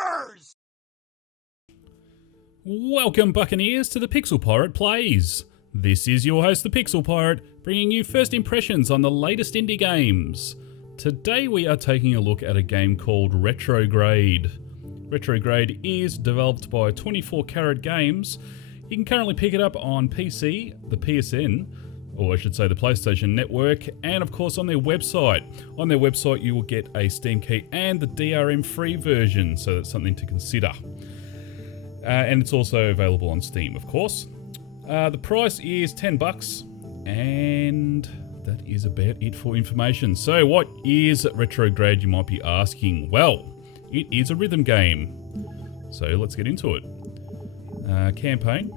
numbers! Welcome, Buccaneers, to the Pixel Pirate Plays. This is your host, the Pixel Pirate, bringing you first impressions on the latest indie games. Today we are taking a look at a game called Retrograde. Retrograde is developed by 24 Carat Games. You can currently pick it up on PC, the PSN, or I should say the PlayStation Network, and of course on their website. On their website you will get a Steam key and the DRM free version, so that's something to consider. And it's also available on Steam, of course. The price is $10, and that is about it for information. So what is Retrograde, you might be asking? Well, it is a rhythm game. So let's get into it. Campaign.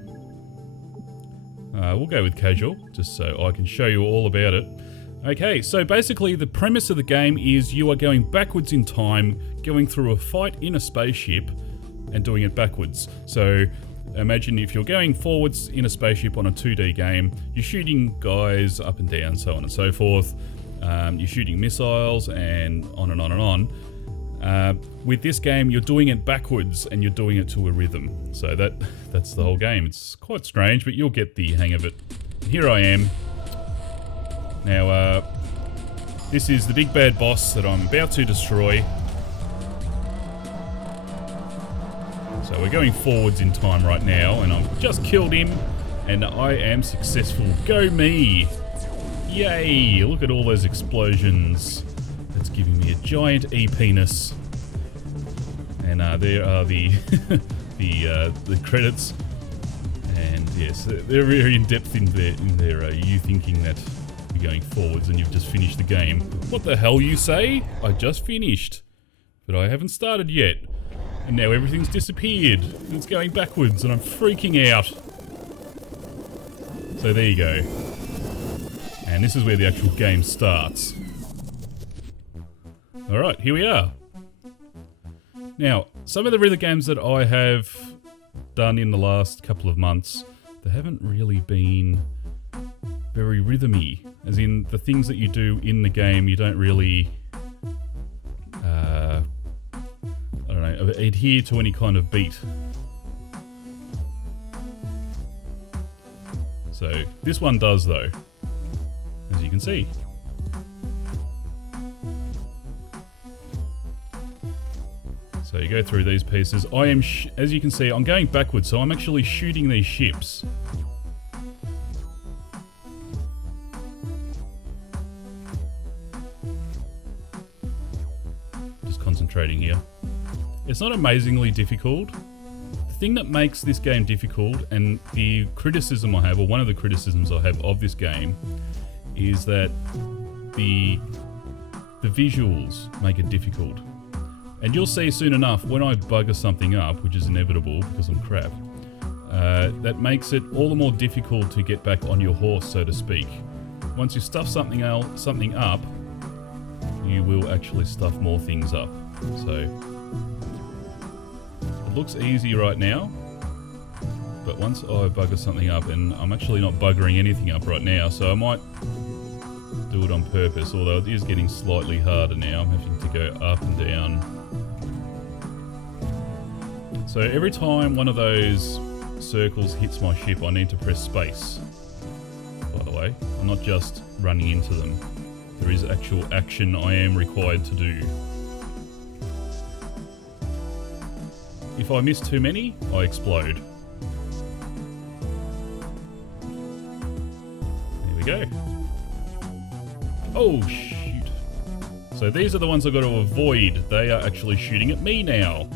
We'll go with casual, just so I can show you all about it. Okay, so basically the premise of the game is you are going backwards in time, going through a fight in a spaceship, and doing it backwards. So imagine if you're going forwards in a spaceship on a 2D game, you're shooting guys up and down, so on and so forth. You're shooting missiles and on and on and on. With this game, you're doing it backwards and you're doing it to a rhythm. So that's the whole game. It's quite strange, but you'll get the hang of it. Here I am. Now, this is the big bad boss that I'm about to destroy. So we're going forwards in time right now, and I've just killed him, and I am successful. Go me! Yay! Look at all those explosions. That's giving me a giant E-penis. And there are the the credits. And yes, they're very in depth in their you thinking that you're going forwards and you've just finished the game. What the hell, you say? I just finished, but I haven't started yet. And now everything's disappeared, and it's going backwards, and I'm freaking out. So there you go. And this is where the actual game starts. Alright, here we are. Now, some of the rhythm games that I have done in the last couple of months, they haven't really been very rhythmy. As in, the things that you do in the game, you don't really adhere to any kind of beat. So this one does, though, as you can see. So you go through these pieces. I am, as you can see, I'm going backwards, so I'm actually shooting these ships. Just concentrating here. It's not amazingly difficult. The thing that makes this game difficult, and the criticism I have, or one of the criticisms I have of this game, is that the visuals make it difficult. And you'll see soon enough when I bugger something up, which is inevitable because I'm crap, that makes it all the more difficult to get back on your horse, so to speak. Once you stuff something up, you will actually stuff more things up. So looks easy right now, but once I bugger something up, and I'm actually not buggering anything up right now, so I might do it on purpose, although it is getting slightly harder now. I'm having to go up and down. So every time one of those circles hits my ship, I need to press space, by the way. I'm not just running into them. There is actual action I am required to do. If I miss too many, I explode. There we go. Oh, shoot. So these are the ones I've got to avoid. They are actually shooting at me now.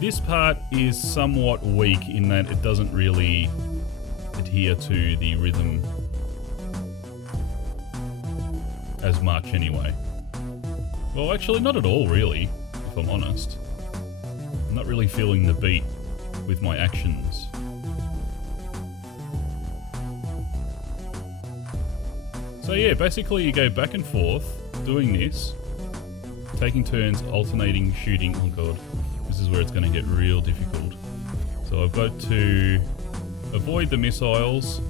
This part is somewhat weak in that it doesn't really adhere to the rhythm as much anyway. Well, actually, not at all, really, if I'm honest. I'm not really feeling the beat with my actions. So yeah, basically you go back and forth doing this, taking turns, alternating, shooting. Oh god, this is where it's going to get real difficult. So I've got to avoid the missiles.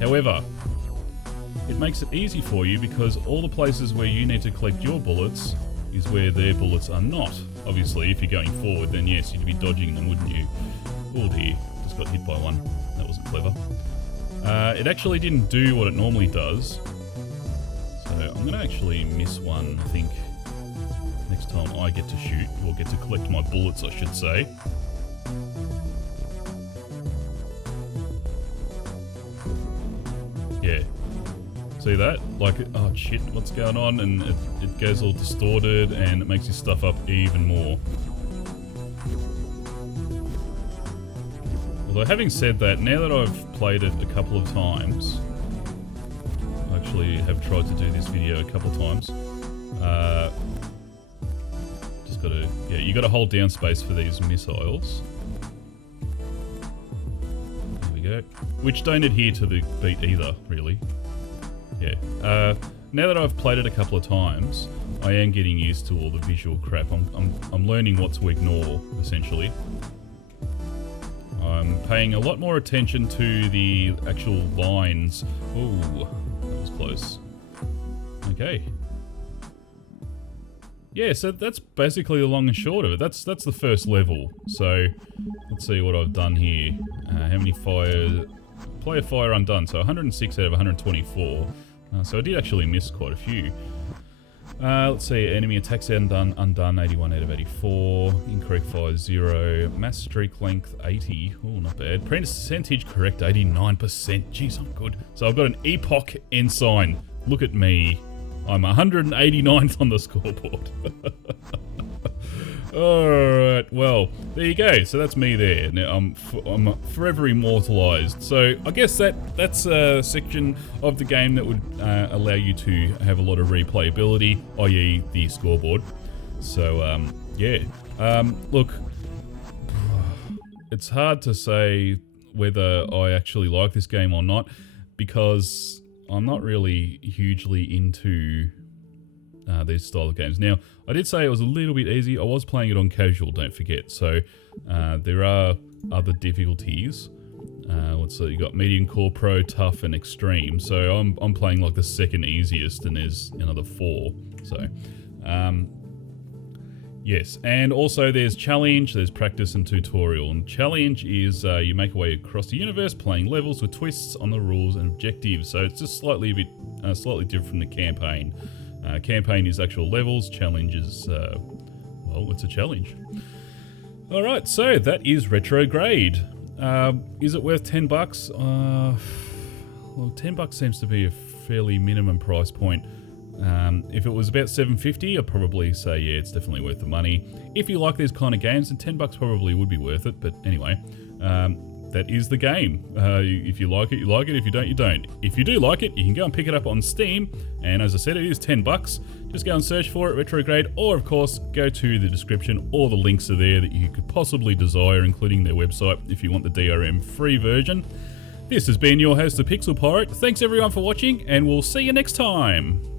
However, it makes it easy for you because all the places where you need to collect your bullets is where their bullets are not. Obviously, if you're going forward, then yes, you'd be dodging them, wouldn't you? Oh dear, just got hit by one. That wasn't clever. It actually didn't do what it normally does. So I'm going to actually miss one, I think, next time I get to shoot, or get to collect my bullets, I should say. Yeah. See that? Like, oh shit, what's going on? And it goes all distorted and it makes your stuff up even more. Although having said that, now that I've played it a couple of times, I actually have tried to do this video a couple of times. Just gotta, yeah, you gotta hold down space for these missiles. There we go. Which don't adhere to the beat either, really. Yeah. Now that I've played it a couple of times, I am getting used to all the visual crap. I'm learning what to ignore, essentially. I'm paying a lot more attention to the actual lines. Ooh, that was close. Okay. Yeah, so that's basically the long and short of it. That's the first level. So let's see what I've done here. How many player fire undone? So 106 out of 124. So I did actually miss quite a few. Let's see, enemy attacks undone, 81 out of 84. Incorrect fire 0. Mass streak length 80. Oh, not bad. Percentage correct 89%. Jeez, I'm good. So I've got an Epoch Ensign. Look at me. I'm 189th on the scoreboard. Alright, well, there you go. So that's me there. Now I'm forever immortalized. So I guess that's a section of the game that would allow you to have a lot of replayability, i.e. the scoreboard. So yeah. Look, it's hard to say whether I actually like this game or not, because I'm not really hugely into these style of games. Now, I did say it was a little bit easy. I was playing it on casual, don't forget. So there are other difficulties. Let's see, you got medium, core, pro, tough, and extreme. So I'm playing like the second easiest, and there's another 4. So yes, and also there's challenge, there's practice, and tutorial. And challenge is you make your way across the universe, playing levels with twists on the rules and objectives. So it's just slightly different from the campaign. Campaign is actual levels, challenge is, well, it's a challenge. Alright, so that is Retrograde. Is it worth $10? Well, $10 seems to be a fairly minimum price point. If it was about $7.50, I'd probably say, yeah, it's definitely worth the money. If you like these kind of games, then $10 probably would be worth it. But anyway, that is the game. If you like it, you like it. If you don't, you don't. If you do like it, you can go and pick it up on Steam. And as I said, it is $10. Just go and search for it, Retrograde, or of course, go to the description. All the links are there that you could possibly desire, including their website if you want the DRM free version. This has been your host, the Pixel Pirate. Thanks everyone for watching, and we'll see you next time.